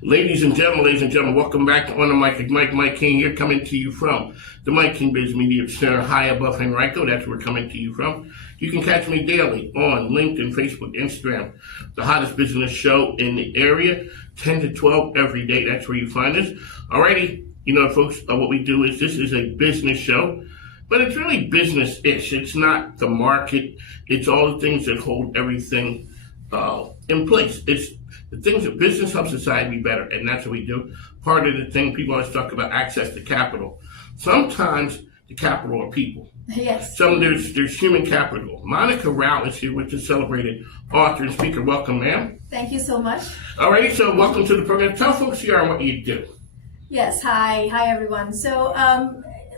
Ladies and gentlemen, welcome back to On the Mic with Mike King here, coming to you from the Mike King Biz Media Center, high above Henrico. That's where we're coming to you from. You can catch me daily on LinkedIn, Facebook, Instagram, the hottest business show in the area, 10 to 12 every day. That's where you find us. Alrighty, folks, what we do is this is a business show, but it's really business-ish. It's not the market. It's all the things that hold everything in place. It's the things that business helps society be better, and that's what we do. Part of the thing people always talk about, access to capital. Sometimes the capital are people. Yes. There's human capital. Monica Rao is here with the celebrated author and speaker. Welcome, ma'am. Thank you so much. Alrighty, so welcome to the program. Tell folks here what you do. Yes, hi everyone. So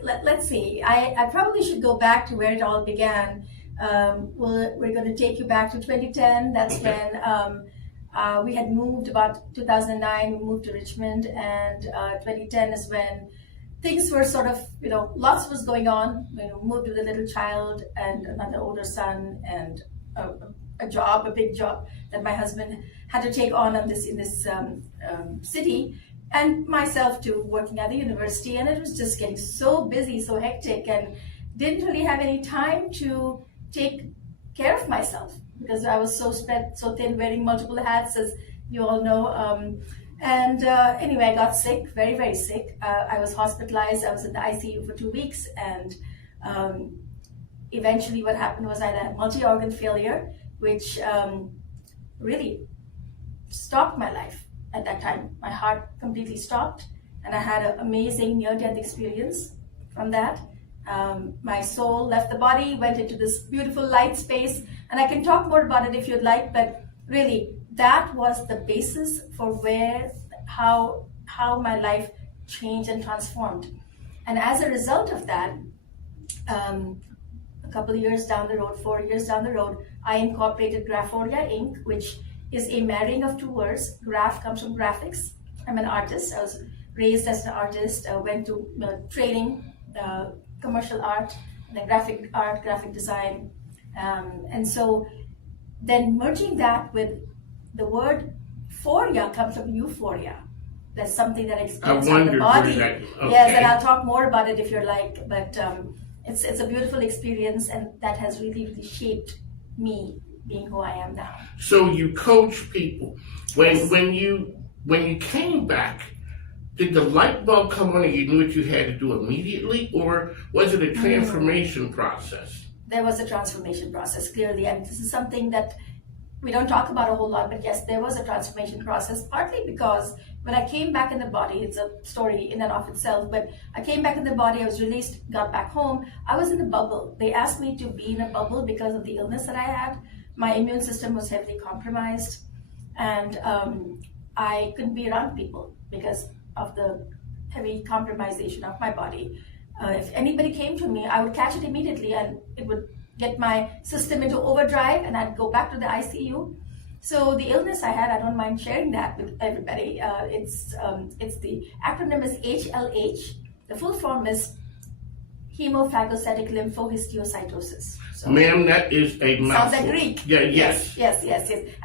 let's see. I probably should go back to where it all began. We're going to take you back to 2010. That's when we had moved about 2009. We moved to Richmond, and 2010 is when things were sort of, lots was going on. Moved with a little child and another older son, and a big job that my husband had to take on in this city, and myself too, working at the university. And it was just getting so busy, so hectic, and didn't really have any time to take care of myself because I was so spread, so thin, wearing multiple hats, as you all know. Anyway, I got sick, very, very sick. I was hospitalized. I was in the ICU for 2 weeks, and eventually what happened was I had multi-organ failure, which really stopped my life at that time. My heart completely stopped, and I had an amazing near-death experience from that. My soul left the body, went into this beautiful light space, and I can talk more about it if you'd like, but really that was the basis for how my life changed and transformed. And as a result of that, a couple of years down the road, 4 years down the road, I incorporated Graphoria Inc., which is a marrying of two words. Graph comes from graphics. I'm an artist. I was raised as an artist. I went to training, commercial art, then graphic art, graphic design. And so then merging that with the word phoria comes from euphoria. That's something that explains how the body. Okay. Yes, and I'll talk more about it if you're like, but it's a beautiful experience, and that has really, really shaped me being who I am now. So you coach people. When you came back, did the light bulb come on and you knew what you had to do immediately, or was it a transformation process? There was a transformation process, clearly, and this is something that we don't talk about a whole lot, but yes, there was a transformation process, partly because when I came back in the body, it's a story in and of itself, but I came back in the body, I was released, got back home, I was in a bubble. They asked me to be in a bubble because of the illness that I had. My immune system was heavily compromised, and I couldn't be around people because of the heavy compromisation of my body. If anybody came to me, I would catch it immediately, and it would get my system into overdrive, and I'd go back to the ICU. So the illness I had, I don't mind sharing that with everybody. It's the acronym is HLH. The full form is hemophagocytic lymphohistiocytosis. So, ma'am, that is a mouthful. Sounds like Greek. Yeah, yes. Yes.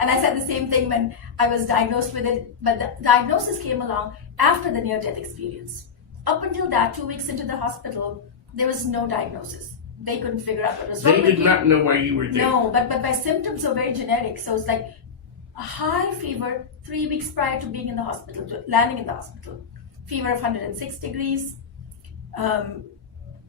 And I said the same thing when I was diagnosed with it, but the diagnosis came along after the near-death experience. Up until that, 2 weeks into the hospital, there was no diagnosis. They couldn't figure out what was wrong. They did not know why you were there. No, but my symptoms are very generic. So it's like a high fever 3 weeks prior to being in the hospital, to landing in the hospital. Fever of 106 degrees.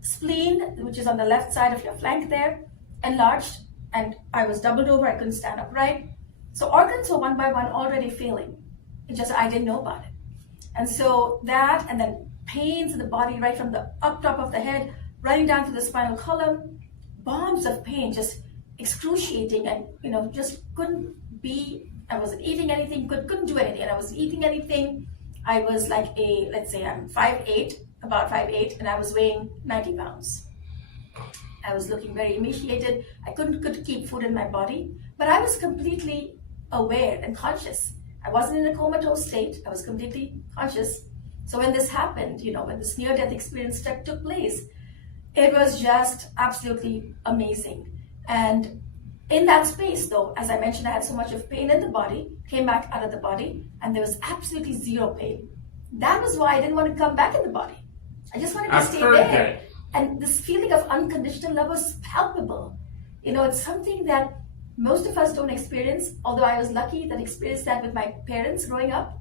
Spleen, which is on the left side of your flank there, enlarged, and I was doubled over. I couldn't stand upright. So organs were one by one already failing. It just, I didn't know about it. And so that, and then pains in the body right from the up top of the head, running down to the spinal column, bombs of pain, just excruciating, and just couldn't be. I wasn't eating anything, couldn't do anything, and I wasn't eating anything. I was like let's say I'm 5'8", about 5'8", and I was weighing 90 pounds. I was looking very emaciated. I couldn't keep food in my body, but I was completely aware and conscious. I wasn't in a comatose state. I was completely conscious. So when this happened, when this near-death experience took place, it was just absolutely amazing. And In that space, though, as I mentioned, I had so much of pain in the body, came back out of the body, and there was absolutely zero pain. That was why I didn't want to come back in the body. I just wanted to stay there. That. And this feeling of unconditional love was palpable. It's something that most of us don't experience, although I was lucky that I experienced that with my parents growing up,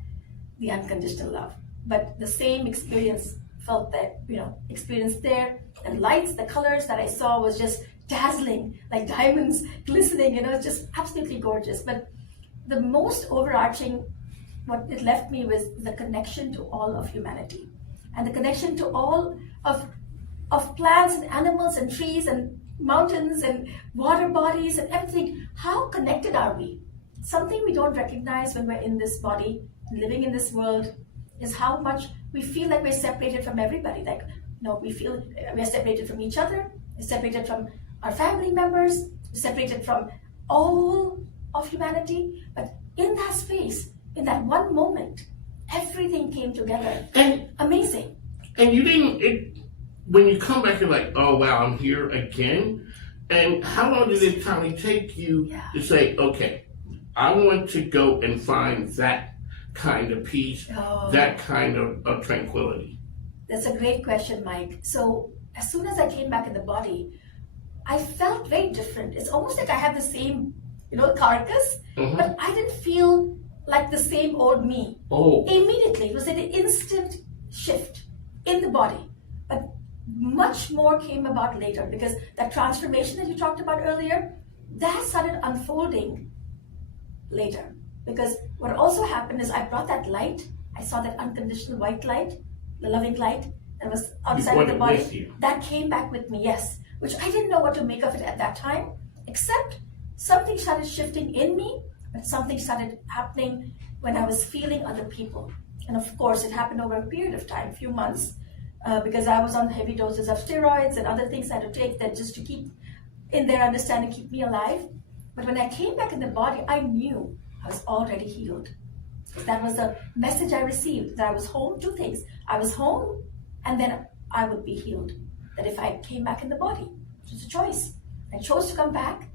the unconditional love. But the same experience felt that, experienced there. The lights, the colors that I saw was just dazzling, like diamonds glistening, it's just absolutely gorgeous. But the most overarching, what it left me was the connection to all of humanity and the connection to all of plants and animals and trees and mountains and water bodies and everything. How connected are we? Something we don't recognize when we're in this body, living in this world, is how much we feel like we're separated from everybody. Like, we feel we're separated from each other, we're separated from our family members, we're separated from all of humanity. But in that space, in that one moment, everything came together. And amazing. And you didn't, when you come back, you're like, oh wow, I'm here again. And how long did it finally take you to say, okay, I want to go and find that kind of peace, that kind of tranquility? That's a great question, Mike. So as soon as I came back in the body, I felt very different. It's almost like I had the same, carcass, but I didn't feel like the same old me. Immediately, it was an instant shift in the body. But much more came about later, because that transformation that you talked about earlier, that started unfolding later. Because what also happened is I brought that light. I saw that unconditional white light, the loving light that was outside of the body. That came back with me, yes. Which I didn't know what to make of it at that time, except something started shifting in me, but something started happening when I was feeling other people. And of course, it happened over a period of time, few months, because I was on heavy doses of steroids and other things I had to take that just to keep, in their understanding, keep me alive. But when I came back in the body, I knew I was already healed. That was the message I received, that I was home. Two things. I was home, and then I would be healed. That if I came back in the body, it was a choice. I chose to come back,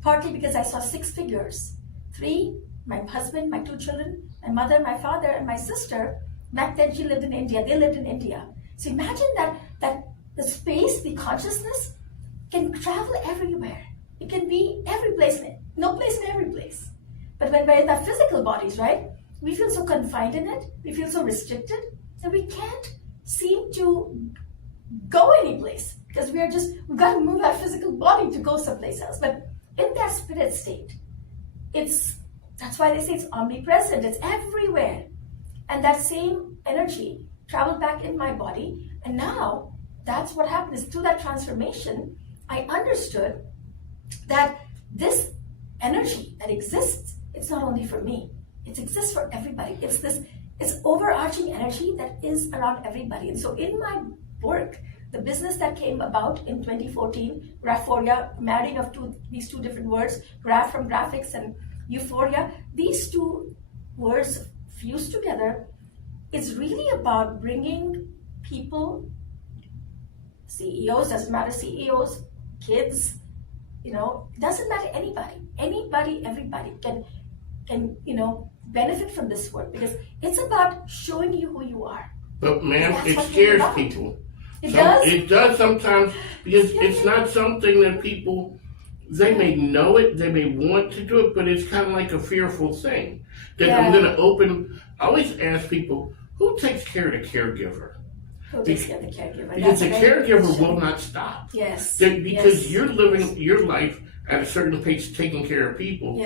partly because I saw 6 figures. 3, my husband, my 2 children, my mother, my father, and my sister. Back then she lived in India, they lived in India. So imagine that the space, the consciousness can travel everywhere. It can be every place, no place in every place. But when we're in our physical bodies, right, we feel so confined in it, we feel so restricted, that we can't seem to go any place, because we've got to move our physical body to go someplace else. But in that spirit state, that's why they say it's omnipresent, it's everywhere. And that same energy traveled back in my body, and now that's what happened is through that transformation, I understood that this energy that exists, it's not only for me, it exists for everybody. It's overarching energy that is around everybody. And so in my work, the business that came about in 2014, Graphoria, marrying of these two different words, graph from graphics and euphoria, these 2 words fused together. It's really about bringing people, CEOs, doesn't matter, CEOs, kids, doesn't matter, anybody, everybody can benefit from this work, because it's about showing you who you are. But ma'am, it scares people. It does? It does sometimes, because it's not something that people, they may know it, they may want to do it, but it's kind of like a fearful thing. That I'm going to I always ask people, who takes care of the caregiver? Who takes care of the caregiver? Because the caregiver will not stop. Yes. Because you're living your life at a certain pace, taking care of people,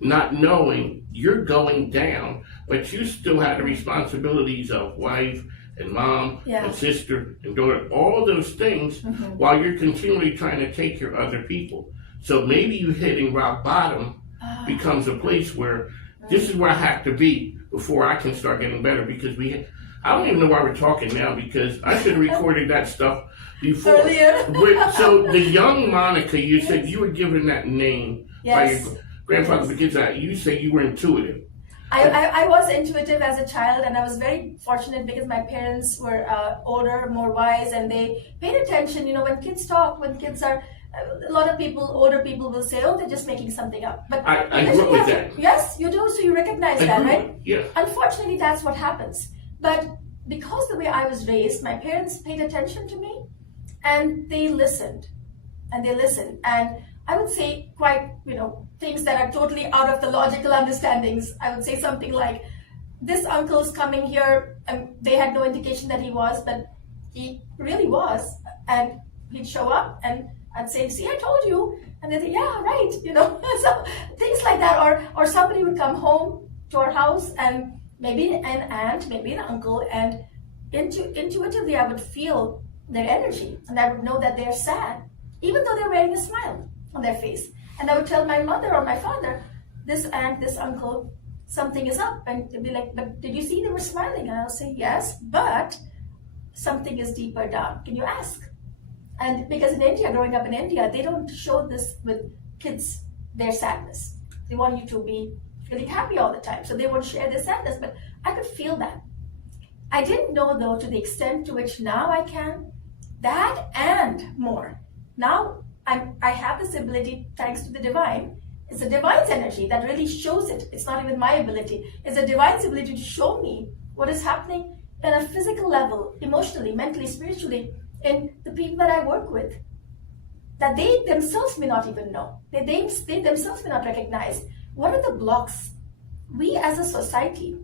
not knowing you're going down, but you still have the responsibilities of wife and mom and sister and daughter, all those things, while you're continually trying to take care of other people. So maybe you hitting rock bottom becomes a place where this is where I have to be before I can start getting better, because I don't even know why we're talking now, because I should have recorded that stuff before. Earlier. So the young Monica, you said you were given that name by your grandfather, because you say you were intuitive. I was intuitive as a child, and I was very fortunate because my parents were older, more wise, and they paid attention. When kids talk, when kids are a lot of people, older people will say, oh, they're just making something up. But I grew up with that. Yes, you do, so you recognize I that, grew right? up, yeah. Unfortunately, that's what happens. But because the way I was raised, my parents paid attention to me and they listened. And they listened. And I would say quite, things that are totally out of the logical understandings. I would say something like, this uncle's coming here, and they had no indication that he was, but he really was. And he'd show up and I'd say, see, I told you. And they'd say, yeah, right, So things like that. Or somebody would come home to our house, and maybe an aunt, maybe an uncle, and intuitively I would feel their energy, and I would know that they're sad, even though they're wearing a smile on their face. And I would tell my mother or my father, this aunt, this uncle, something is up. And they'd be like, but did you see they were smiling? And I'll say, yes, but something is deeper down. Can you ask? And because in India, growing up in India, they don't show this with kids, their sadness. They want you to be feeling happy all the time. So they won't share their sadness, but I could feel that. I didn't know, though, to the extent to which now I can, that and more. Now I have this ability, thanks to the divine. It's the divine's energy that really shows it. It's not even my ability. It's the divine's ability to show me what is happening at a physical level, emotionally, mentally, spiritually, in the people that I work with, that they themselves may not even know. They themselves may not recognize. What are the blocks? We as a society,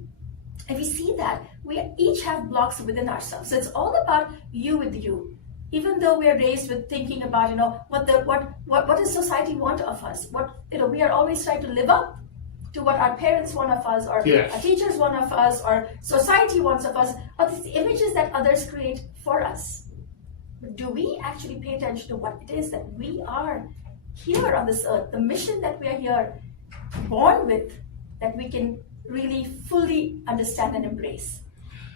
if you see that, we each have blocks within ourselves. So it's all about you with you. Even though we are raised with thinking about, what does society want of us? We are always trying to live up to what our parents want of us, or Yes. our teachers want of us, or society wants of us, or these images that others create for us. But do we actually pay attention to what it is that we are here on this earth, the mission that we are here born with, that we can really fully understand and embrace?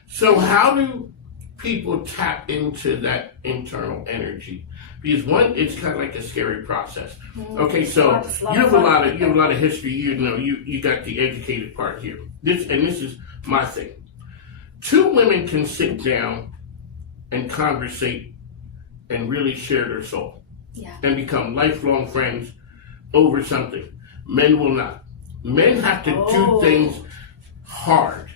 So how do people tap into that internal energy? Because one, it's kind of like a scary process. Okay, so you have a lot of history. You got the educated part here. This is my thing. Two women can sit down and conversate and really share their soul, and become lifelong friends over something. Men will not. Men have to do things hard.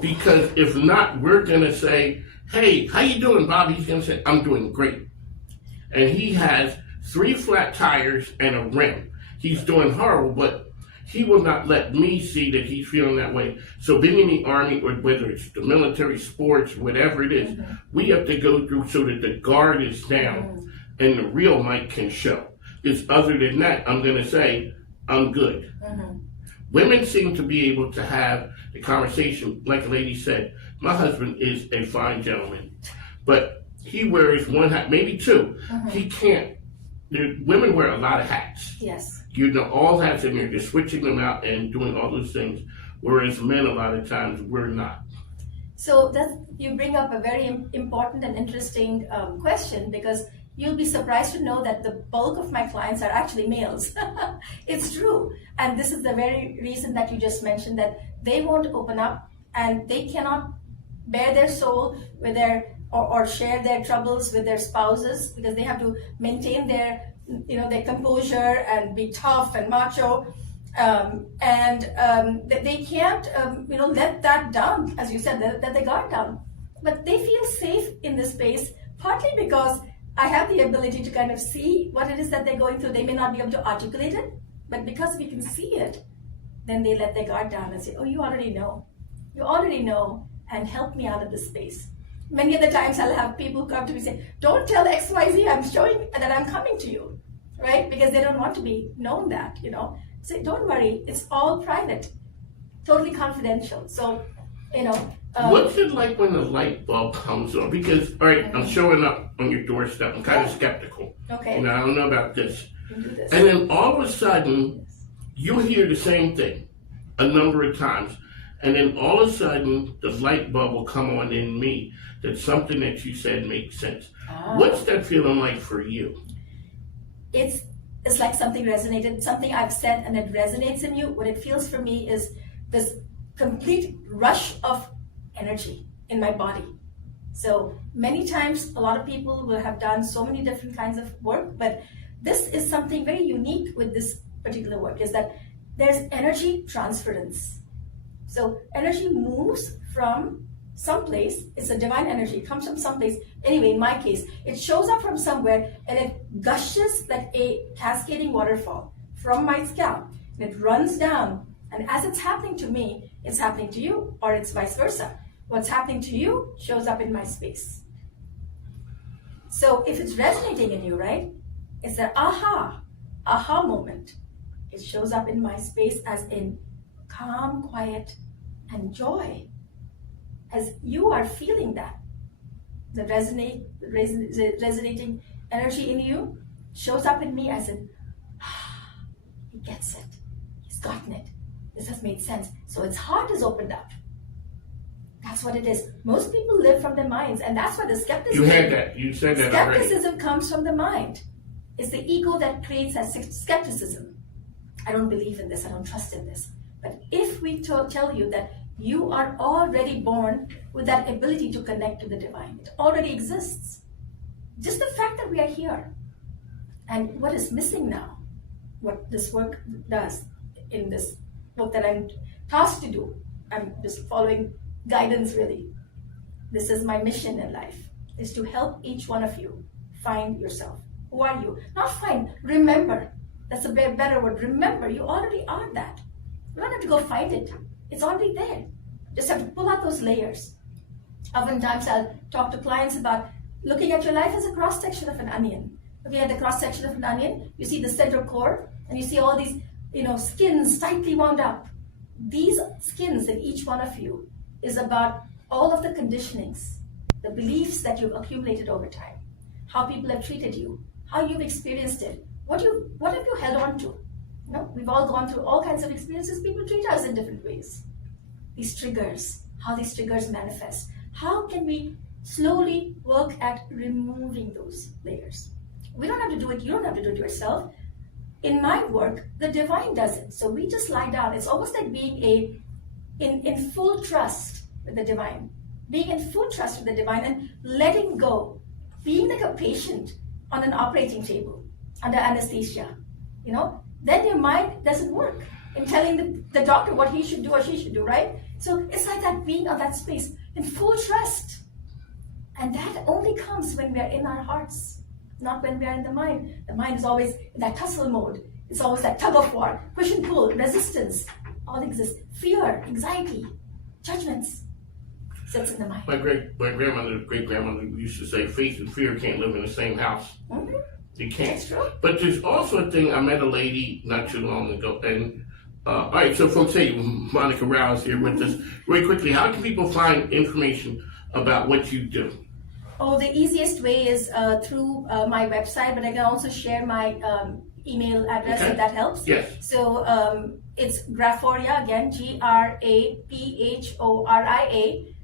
Because if not, we're gonna say, hey, how you doing, Bob? He's gonna say, I'm doing great. And he has 3 flat tires and a rim. He's doing horrible, but he will not let me see that he's feeling that way. So being in the Army, or whether it's the military, sports, whatever it is, we have to go through so that the guard is down and the real Mike can show. Because other than that, I'm gonna say, I'm good. Women seem to be able to have the conversation, like a lady said, my husband is a fine gentleman, but he wears one hat, maybe 2. He can't. Women wear a lot of hats. Yes. All hats, and they're just switching them out and doing all those things, whereas men, a lot of times, we're not. So you bring up a very important and interesting question, because you'll be surprised to know that the bulk of my clients are actually males. It's true. And this is the very reason that you just mentioned, that they won't open up and they cannot bare their soul with or share their troubles with their spouses, because they have to maintain their composure and be tough and macho. They can't, let that down, as you said, let the guard down. But they feel safe in this space, partly because I have the ability to kind of see what it is that they're going through. They may not be able to articulate it, but because we can see it, then they let their guard down and say, oh, you already know, and help me out of this space. Many of the times I'll have people come to me and say, don't tell XYZ, I'm showing that I'm coming to you, right? Because they don't want to be known that, Say, don't worry, it's all private, totally confidential. So, what's it like when the light bulb comes on? Because, all right, I'm showing up on your doorstep. I'm kind of skeptical. Okay. I don't know about this. You do this. And then all of a sudden, you hear the same thing a number of times. And then all of a sudden, the light bulb will come on in me that something that you said makes sense. What's that feeling like for you? It's like something resonated, something I've said and it resonates in you. What it feels for me is this complete rush of energy in my body. So many times, a lot of people will have done so many different kinds of work, but this is something very unique with this particular work, is that there's energy transference. So energy moves from someplace, it's a divine energy, it comes from someplace. Anyway, in my case, it shows up from somewhere and it gushes like a cascading waterfall from my scalp. And it runs down. And as it's happening to me, it's happening to you, or it's vice versa. What's happening to you shows up in my space. So if it's resonating in you, right? It's that aha moment. It shows up in my space as in calm, quiet, and joy. As you are feeling that, the resonating energy in you shows up in me as in, he gets it. He's gotten it. This has made sense. So its heart is opened up. That's what it is. Most people live from their minds, and that's why the skepticism. You had that. You said that already. Skepticism comes from the mind. It's the ego that creates that skepticism. I don't believe in this. I don't trust in this. But if we tell you that you are already born with that ability to connect to the divine, it already exists. Just the fact that we are here. And what is missing now, what this work does in this work that I'm tasked to do, I'm just following guidance really. This is my mission in life, is to help each one of you find yourself. Who are you? Not find, remember. That's a better word. Remember, you already are that. You don't have to go find it. It's already there. Just have to pull out those layers. Oftentimes I'll talk to clients about looking at your life as a cross-section of an onion. Looking at the cross-section of an onion, you see the center core, and you see all these, skins tightly wound up. These skins in each one of you is about all of the conditionings, the beliefs that you've accumulated over time, how people have treated you, how you've experienced it, what have you held on to? We've all gone through all kinds of experiences. People treat us in different ways. These triggers, how these triggers manifest. How can we slowly work at removing those layers? We don't have to do it. You don't have to do it yourself. In my work, the divine does it. So we just lie down. It's almost like being in full trust with the divine. Being in full trust with the divine and letting go. Being like a patient on an operating table under anesthesia. Then your mind doesn't work in telling the doctor what he should do or she should do, right? So it's like that, being on that space in full trust. And that only comes when we are in our hearts, not when we are in the mind. The mind is always in that tussle mode. It's always that tug of war, push and pull, resistance, all exists. Fear, anxiety, judgments sits in the mind. My great grandmother used to say, faith and fear can't live in the same house. Mm-hmm. You can't. That's true. But there's also a thing, I met a lady not too long ago, and all right, so folks, hey, Monica Rao is here with us. Very quickly, how can people find information about what you do? Oh, the easiest way is through my website, but I can also share my email address if that helps. Yes. So it's Graphoria, again, GRAPHORIA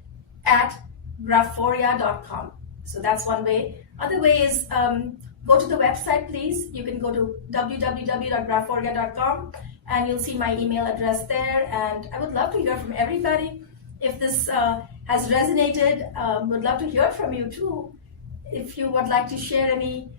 @graphoria.com. So that's one way. Other way is go to the website, please. You can go to www.graphoria.com and you'll see my email address there. And I would love to hear from everybody. If this has resonated, would love to hear from you too. If you would like to share any,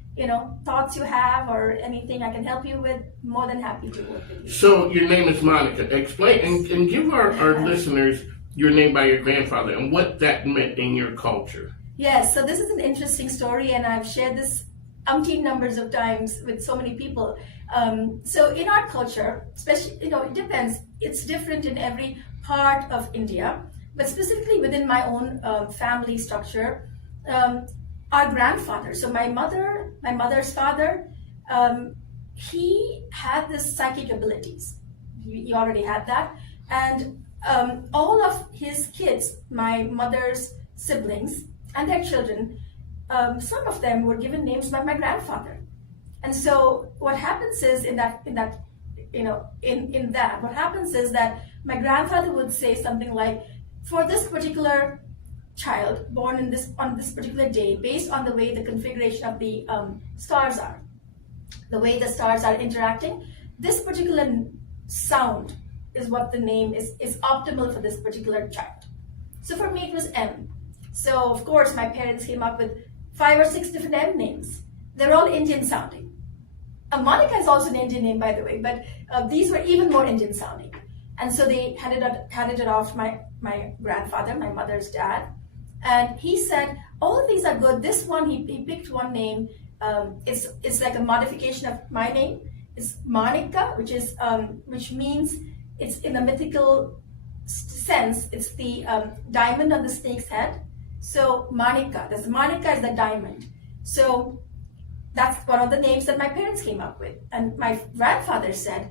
thoughts you have or anything I can help you with, more than happy to work with you. So your name is Monica. Explain and give our listeners your name by your grandfather and what that meant in your culture. Yes, so this is an interesting story, and I've shared this umpteen numbers of times with so many people. So in our culture, especially, it depends. It's different in every part of India, but specifically within my own family structure, our grandfather, so my mother's father, he had this psychic abilities. He already had that. And all of his kids, my mother's siblings and their children, some of them were given names by my grandfather. And so what happens is what happens is that my grandfather would say something like, for this particular child born on this particular day, based on the way the configuration of the stars are, the way the stars are interacting, this particular sound is what the name is optimal for this particular child. So for me it was M. So of course my parents came up with 5 or 6 different M names. They're all Indian sounding. Monica is also an Indian name, by the way, but these were even more Indian sounding. And so they handed it off to my grandfather, my mother's dad. And he said, all of these are good. This one, he picked one name. It's like a modification of my name. It's Monica, which means, it's in a mythical sense, it's the diamond on the snake's head. So Monica is the diamond. So that's one of the names that my parents came up with. And my grandfather said,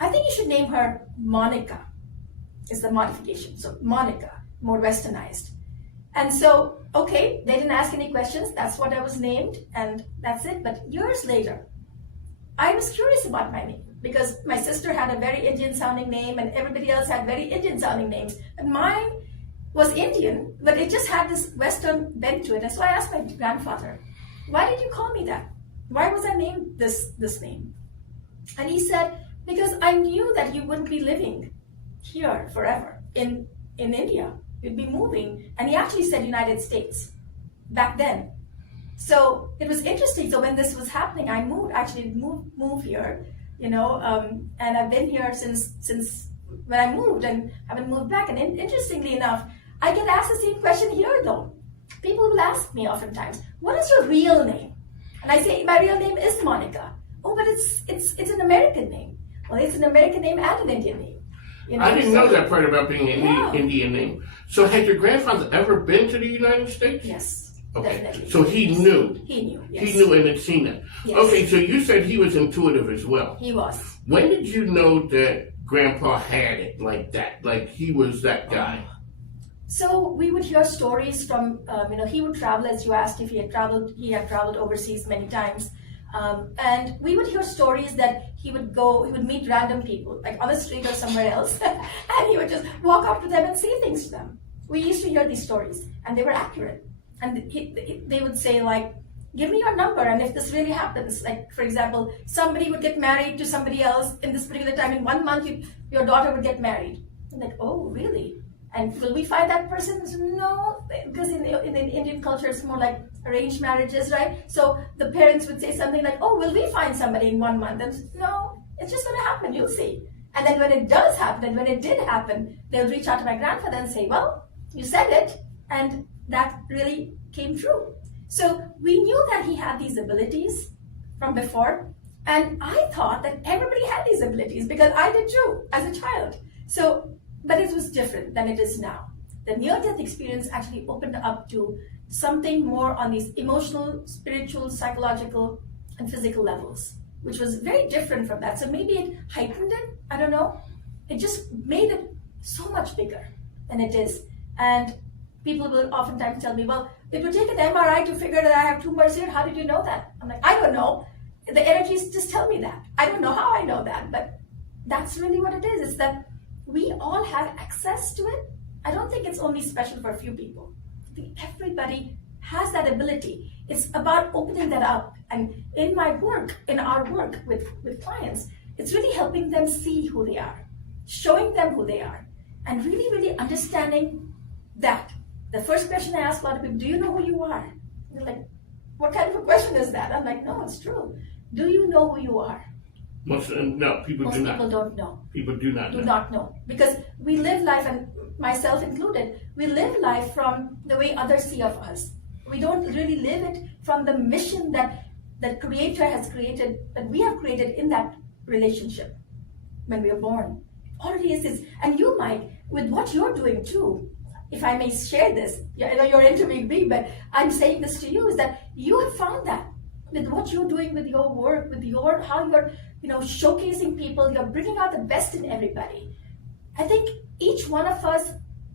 I think you should name her Monica, is the modification. So Monica, more westernized. And so, okay, they didn't ask any questions. That's what I was named, and that's it. But years later, I was curious about my name because my sister had a very Indian sounding name and everybody else had very Indian sounding names. And mine was Indian, but it just had this Western bent to it. And so I asked my grandfather, why did you call me that? Why was I named this name? And he said, because I knew that you wouldn't be living here forever in India. You'd be moving. And he actually said United States back then. So it was interesting. So when this was happening, I moved here, and I've been here since when I moved and haven't moved back. And interestingly enough, I get asked the same question here though. People will ask me oftentimes, what is your real name? And I say, my real name is Monica. Oh, but it's an American name. Well, it's an American name and an Indian name. I didn't know that part about being an Indian name. So had your grandfather ever been to the United States? Yes, okay. Definitely. So he knew. He knew, yes. He knew and had seen it. Yes. Okay, so you said he was intuitive as well. He was. When did you know that Grandpa had it like that? Like he was that guy? So we would hear stories from, he would travel, as you asked if he had traveled overseas many times. And we would hear stories that he would meet random people, like on the street or somewhere else, and he would just walk up to them and say things to them. We used to hear these stories, and they were accurate. And they would say, like, give me your number, and if this really happens, like, for example, somebody would get married to somebody else in this particular time, in 1 month, your daughter would get married. I'm like, oh, really? And will we find that person? No, because in Indian culture, it's more like arranged marriages, right? So the parents would say something like, oh, will we find somebody in 1 month? And no, it's just going to happen, you'll see. And then when it does happen, and when it did happen, they'll reach out to my grandfather and say, well, you said it, and that really came true. So we knew that he had these abilities from before, and I thought that everybody had these abilities because I did too as a child. So, but it was different than it is now. The near-death experience actually opened up to something more on these emotional, spiritual, psychological, and physical levels, which was very different from that. So maybe it heightened it, I don't know. It just made it so much bigger than it is. And people will oftentimes tell me, well, it would take an MRI to figure that I have tumors here. How did you know that? I'm like, I don't know. The energies just tell me that. I don't know how I know that, but that's really what it is. It's that we all have access to it. I don't think it's only special for a few people. I think everybody has that ability. It's about opening that up. And in our work with clients, it's really helping them see who they are, showing them who they are, and really, really understanding that. The first question I ask a lot of people, do you know who you are? And they're like, what kind of a question is that? I'm like, no, it's true. Do you know who you are? No, people do not. Most people don't know. People do not know. Do not know. Because we live life, and myself included, we live life from the way others see of us. We don't really live it from the mission that the Creator has created, that we have created in that relationship when we are born. All it is, and you might, with what you're doing too, if I may share this, I know you're interviewing me, but I'm saying this to you, is that you have found that with what you're doing with your work, with how you're showcasing people, you're bringing out the best in everybody. I think each one of us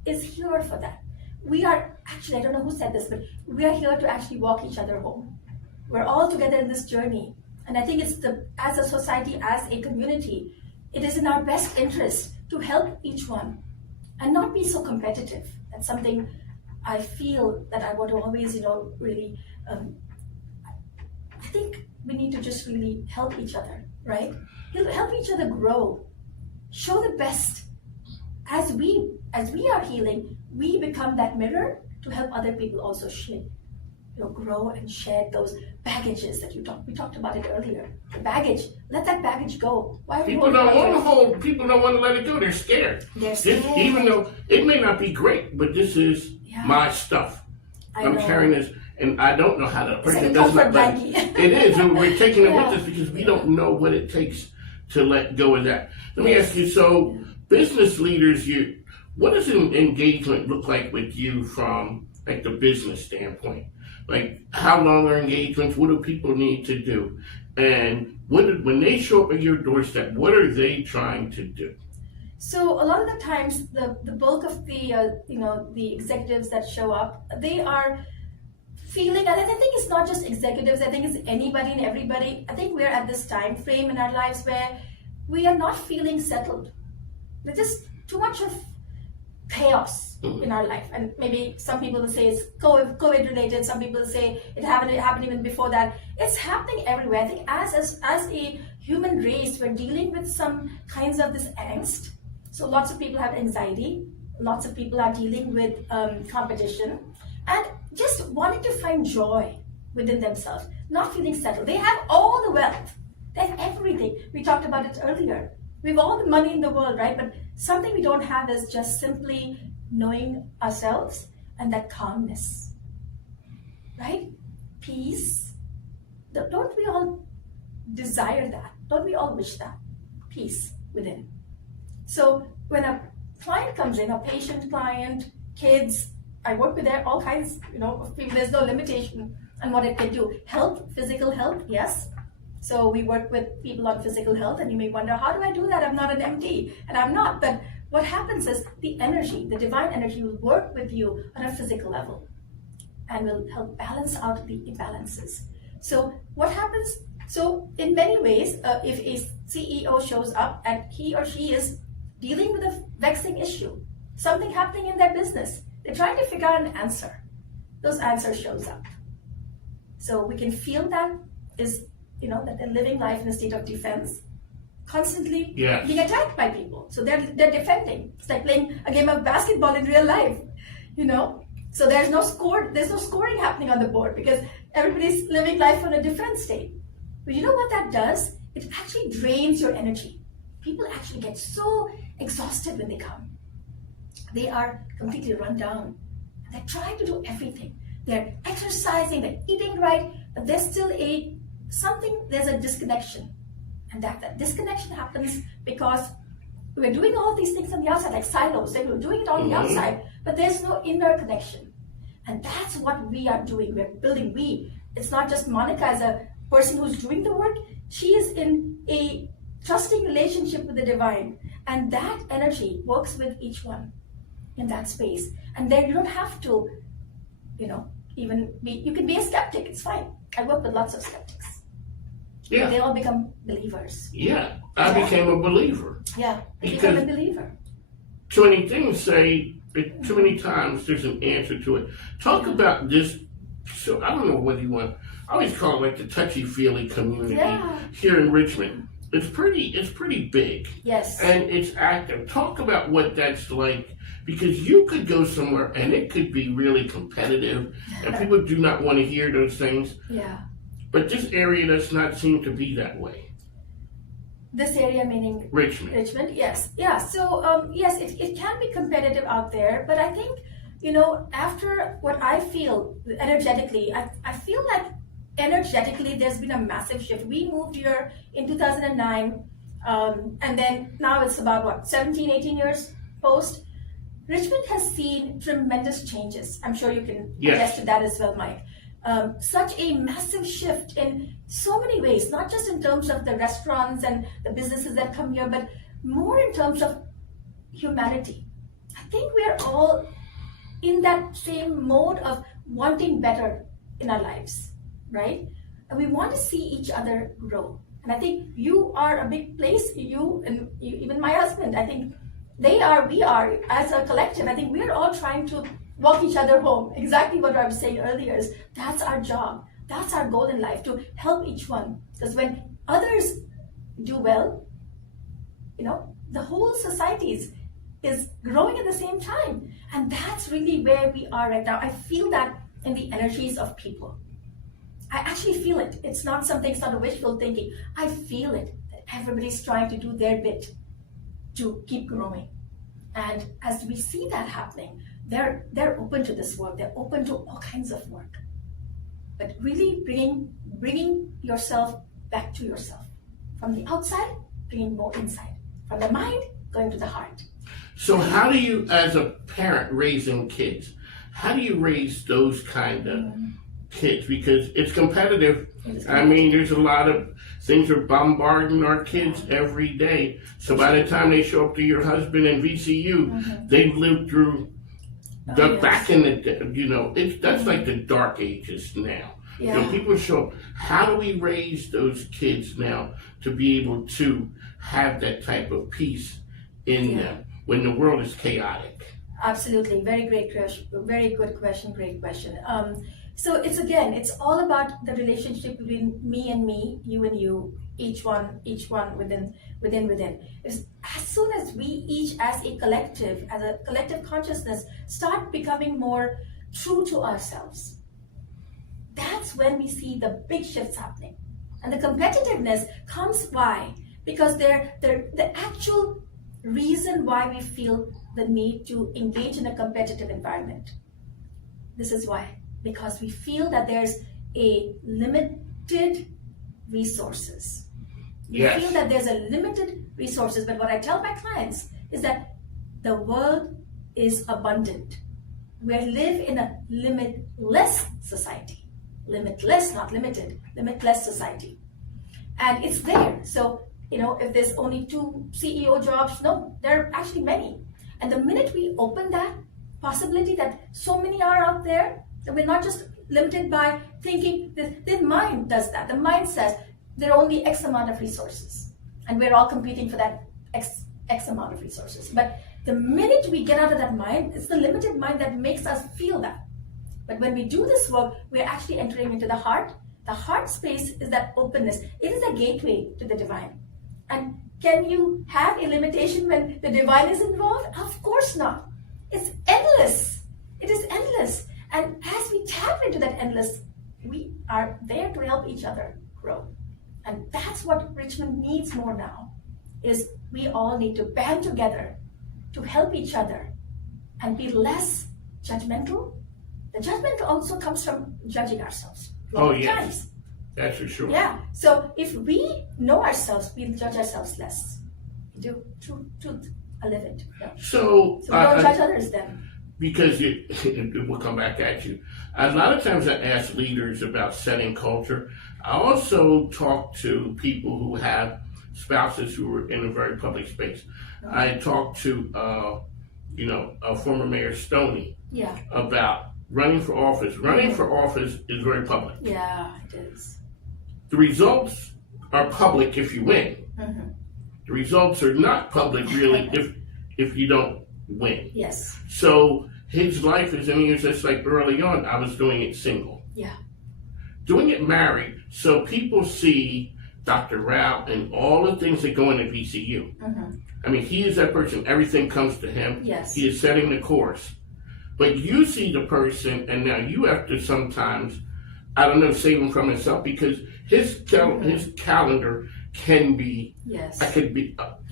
is here for that. We are, actually, I don't know who said this, but we are here to actually walk each other home. We're all together in this journey. And I think it's as a society, as a community, it is in our best interest to help each one and not be so competitive. That's something I feel that I want to always, really, I think we need to just really help each other, right? Help each other grow, show the best. As we are healing, we become that mirror to help other people also grow and shed those baggages that we talked about it earlier. The baggage, let that baggage go. Why are we People don't want to hold. People don't want to let it go. They're scared. They're scared. Even though it may not be great, but this is my stuff. I'm carrying this, and I don't know how to. It's like a comfort blanket. It is, and we're taking it with us because we don't know what it takes to let go of that. Let me ask you. So, business leaders, what does an engagement look like with you from like the business standpoint? Like, how long are engagements? What do people need to do? And when they show up at your doorstep, what are they trying to do? So a lot of the times, the bulk of the executives that show up, they are feeling, and I think it's not just executives, I think it's anybody and everybody. I think we're at this time frame in our lives where we are not feeling settled. There's just too much of chaos in our life, and maybe some people will say it's COVID related. Some people will say it happened even before that. It's happening everywhere. I think as a human race, we're dealing with some kinds of this angst. So lots of people have anxiety. Lots of people are dealing with competition, and just wanting to find joy within themselves, not feeling settled. They have all the wealth. They have everything. We talked about it earlier. We have all the money in the world, right? But something we don't have is just simply knowing ourselves and that calmness, right? Peace. Don't we all desire that? Don't we all wish that? Peace within. So when a client comes in, a patient client, kids, I work with all kinds, of people. There's no limitation on what it can do. Health, physical health, yes. So we work with people on physical health, and you may wonder, how do I do that? I'm not an MD, and I'm not. But what happens is the energy, the divine energy will work with you on a physical level and will help balance out the imbalances. So what happens? So in many ways, if a CEO shows up and he or she is dealing with a vexing issue, something happening in their business, they're trying to figure out an answer. Those answers shows up. So we can feel that is, that they're living life in a state of defense, constantly being attacked by people. So they're defending. It's like playing a game of basketball in real life, So there's no scoring happening on the board because everybody's living life on a defense state. But you know what that does? It actually drains your energy. People actually get so exhausted when they come. They are completely run down. They're trying to do everything. They're exercising, they're eating right, but there's still there's a disconnection. And that disconnection happens because we're doing all these things on the outside, like silos. We're doing it on the outside, but there's no inner connection. And that's what we are doing. We're building. It's not just Monica as a person who's doing the work. She is in a trusting relationship with the divine. And that energy works with each one in that space. And then you don't have to, you can be a skeptic. It's fine. I work with lots of skeptics. Yeah. They all become believers. Yeah. I became a believer. Yeah. I became a believer. Too many things too many times there's an answer to it. Talk about this. So I don't know whether you want, I always call it like the touchy-feely community here in Richmond. It's pretty big. Yes. And it's active. Talk about what that's like, because you could go somewhere and it could be really competitive and people do not want to hear those things. Yeah. But this area does not seem to be that way. This area meaning Richmond. Richmond, yes. Yeah. So yes, it can be competitive out there, but I think, after what I feel energetically, I feel like energetically there's been a massive shift. We moved here in 2009, and then now it's about 17, 18 years post. Richmond has seen tremendous changes. I'm sure you can attest to that as well, Mike. Such a massive shift in so many ways, not just in terms of the restaurants and the businesses that come here, but more in terms of humanity. I think we are all in that same mode of wanting better in our lives, right? And we want to see each other grow. And I think you are a big place, you and even my husband, I think we are, as a collective, I think we're all trying to walk each other home. Exactly what I was saying earlier is that's our job. That's our goal in life, to help each one. Because when others do well, the whole society is growing at the same time. And that's really where we are right now. I feel that in the energies of people. I actually feel it. It's not a wishful thinking. I feel it, that everybody's trying to do their bit to keep growing. And as we see that happening, they're open to this work. They're open to all kinds of work. But really bringing yourself back to yourself. From the outside, bringing more inside. From the mind, going to the heart. So how do you, as a parent raising kids, how do you raise those kind of kids? Because it's competitive. I mean, there's a lot of things are bombarding our kids every day. So by the time they show up to your husband in VCU, they've lived through back in the, that's like the dark ages now. Yeah. So people show up. How do we raise those kids now to be able to have that type of peace in them when the world is chaotic? Absolutely. Very great question. Very good question. Great question. So it's all about the relationship between me and me, you and you, each one within. As soon as we each as a collective consciousness start becoming more true to ourselves, that's when we see the big shifts happening. And the competitiveness comes why? Because the actual reason why we feel the need to engage in a competitive environment. This is why. Because we feel that there's a limited resources. We feel that there's a limited resources, but what I tell my clients is that the world is abundant. We live in a limitless society. Limitless, not limited, limitless society. And it's there. So, if there's only 2 CEO jobs, no, there are actually many. And the minute we open that possibility that so many are out there, that we're not just limited by thinking that the mind does that. The mind says there are only X amount of resources. And we're all competing for that X amount of resources. But the minute we get out of that mind, it's the limited mind that makes us feel that. But when we do this work, we're actually entering into the heart. The heart space is that openness. It is a gateway to the divine. And can you have a limitation when the divine is involved? Of course not. It's endless. It is endless. And as we tap into that endless, we are there to help each other grow. And that's what Richmond needs more now, is we all need to band together to help each other and be less judgmental. The judgment also comes from judging ourselves. Times. That's for sure. Yeah. So if we know ourselves, we'll judge ourselves less. We do truth, I live it. Yeah. So we don't judge others then. Because we'll come back at you. A lot of times I ask leaders about setting culture. I also talk to people who have spouses who are in a very public space. I talked to, former Mayor Stoney about running for office. Running for office is very public. Yeah, it is. The results are public if you win. The results are not public really if you don't win. Yes. So his life is, just like early on, I was doing it single. Yeah. Doing it married, so people see Dr. Rao and all the things that go into VCU. He is that person. Everything comes to him. Yes. He is setting the course. But you see the person, and now you have to sometimes, save him from himself, because his calendar can be,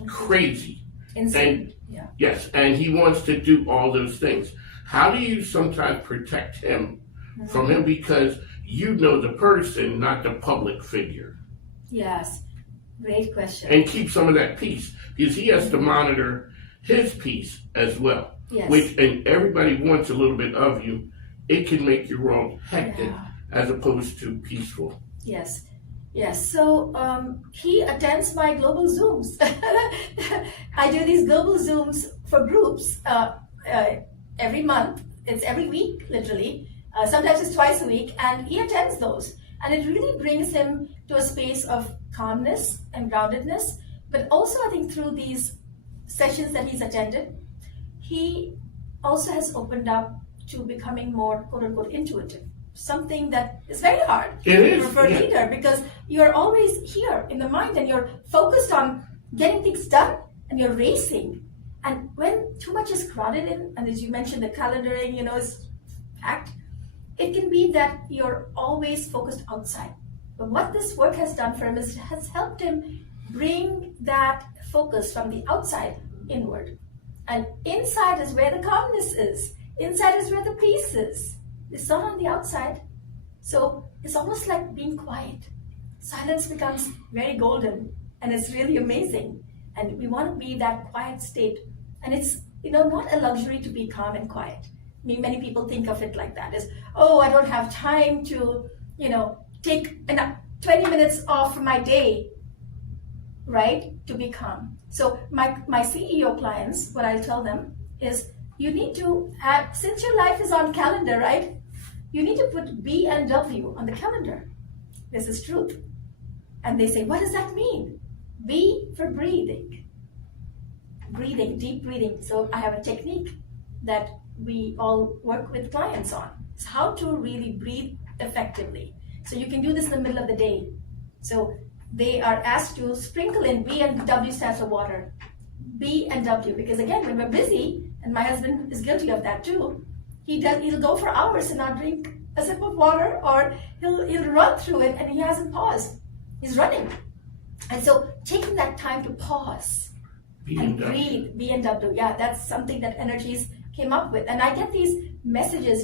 crazy. Insane. Yes, and he wants to do all those things. How do you sometimes protect him from him? Because you know the person, not the public figure. Yes, great question. And keep some of that peace, because he has to monitor his peace as well. Yes. And everybody wants a little bit of you. It can make your world hectic as opposed to peaceful. Yes. So he attends my global Zooms. I do these global Zooms for groups every month. It's every week, literally. Sometimes it's twice a week, and he attends those. And it really brings him to a space of calmness and groundedness. But also, I think through these sessions that he's attended, he also has opened up to becoming more, quote unquote, intuitive. Something that is very hard for a leader, because you're always here in the mind and you're focused on getting things done and you're racing. And when too much is crowded in, and as you mentioned, the calendaring, is packed, it can be that you're always focused outside. But what this work has done for him is it has helped him bring that focus from the outside inward. And inside is where the calmness is. Inside is where the peace is. It's not on the outside. So it's almost like being quiet. Silence becomes very golden and it's really amazing. And we want to be that quiet state. And it's, not a luxury to be calm and quiet. I mean, many people think of it like that as, oh, I don't have time to, take 20 minutes off from my day, right, to be calm. So my CEO clients, what I'll tell them is, you need to have, since your life is on calendar, right, you need to put B and W on the calendar. This is truth. And they say, what does that mean? B for breathing. Breathing, deep breathing. So I have a technique that we all work with clients on. It's how to really breathe effectively. So you can do this in the middle of the day. So they are asked to sprinkle in, B and W stands for water. B and W, because again, when we're busy, and my husband is guilty of that too, he'll go for hours and not drink a sip of water, or he'll run through it and he hasn't paused. He's running. And so taking that time to pause and breathe, B and W, yeah, that's something that Energies came up with. And I get these messages,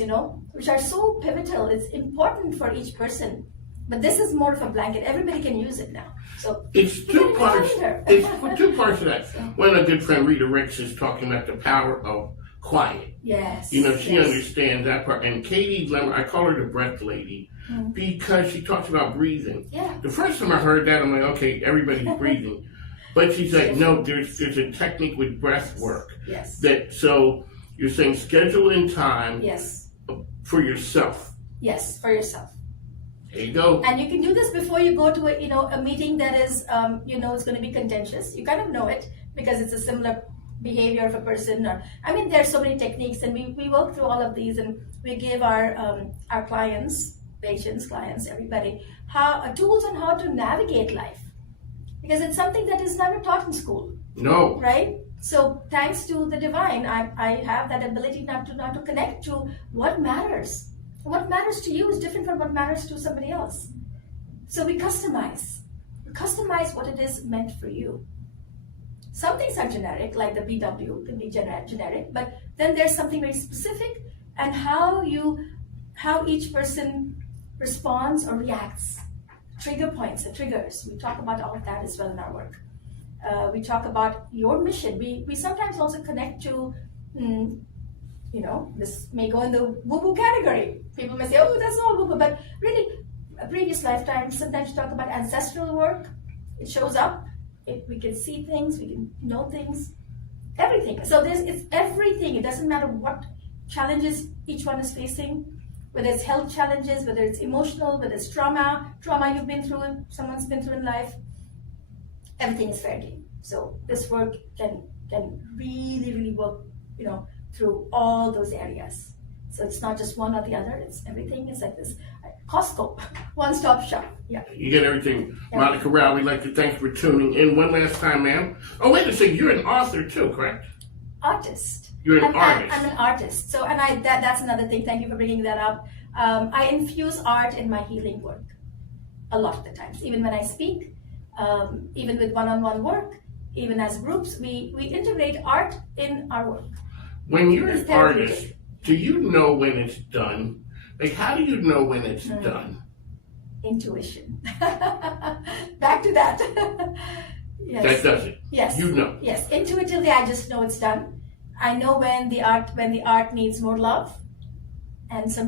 which are so pivotal. It's important for each person. But this is more of a blanket. Everybody can use it now. So it's two parts. It's two parts of that. One, a good friend, Rita Ricks, is talking about the power of quiet. Yes. She understands that part. And Katie Lemmer, I call her the breath lady, because she talks about breathing. Yeah. The first time I heard that, I'm like, okay, everybody's breathing. But she's like, no, there's a technique with breath work. Yes. So you're saying schedule in time. Yes. For yourself. Yes, for yourself. There you go. And you can do this before you go to a meeting that is, it's going to be contentious. You kind of know it because it's a similar behavior of a person. There's so many techniques, and we work through all of these, and we give our clients, patients, clients, everybody, tools on how to navigate life. Because it's something that is never taught in school. No. Right? So thanks to the divine, I have that ability not to connect to what matters. What matters to you is different from what matters to somebody else. So we customize. We customize what it is meant for you. Some things are generic, like the BW can be generic, but then there's something very specific, and how each person responds or reacts. Trigger points, the triggers. We talk about all of that as well in our work. We talk about your mission. We sometimes also connect to, this may go in the woo-woo category. People may say, oh, that's all woo-woo, but really, a previous lifetime, sometimes you talk about ancestral work. It shows up. We can see things, we can know things, everything. So it's everything. It doesn't matter what challenges each one is facing, whether it's health challenges, whether it's emotional, whether it's trauma you've been through, someone's been through in life. Everything is fair game. So this work can really, really work, through all those areas. So it's not just one or the other. It's everything. It's like this Costco, one-stop shop. Yeah. You get everything. Yeah. Monica Rao, we'd like to thank you for tuning in one last time, ma'am. Oh, wait a second. You're an author too, correct? Artist. You're an artist. I'm an artist. So, and that's another thing. Thank you for bringing that up. I infuse art in my healing work a lot of the times. Even when I speak, even with one-on-one work, even as groups, we integrate art in our work. When you're an artist, do you know when it's done? Like, how do you know when it's done? Intuition. Back to that. Yes. That does it. Yes. You know. Yes. Intuitively, I just know it's done. I know when the art needs more love, and some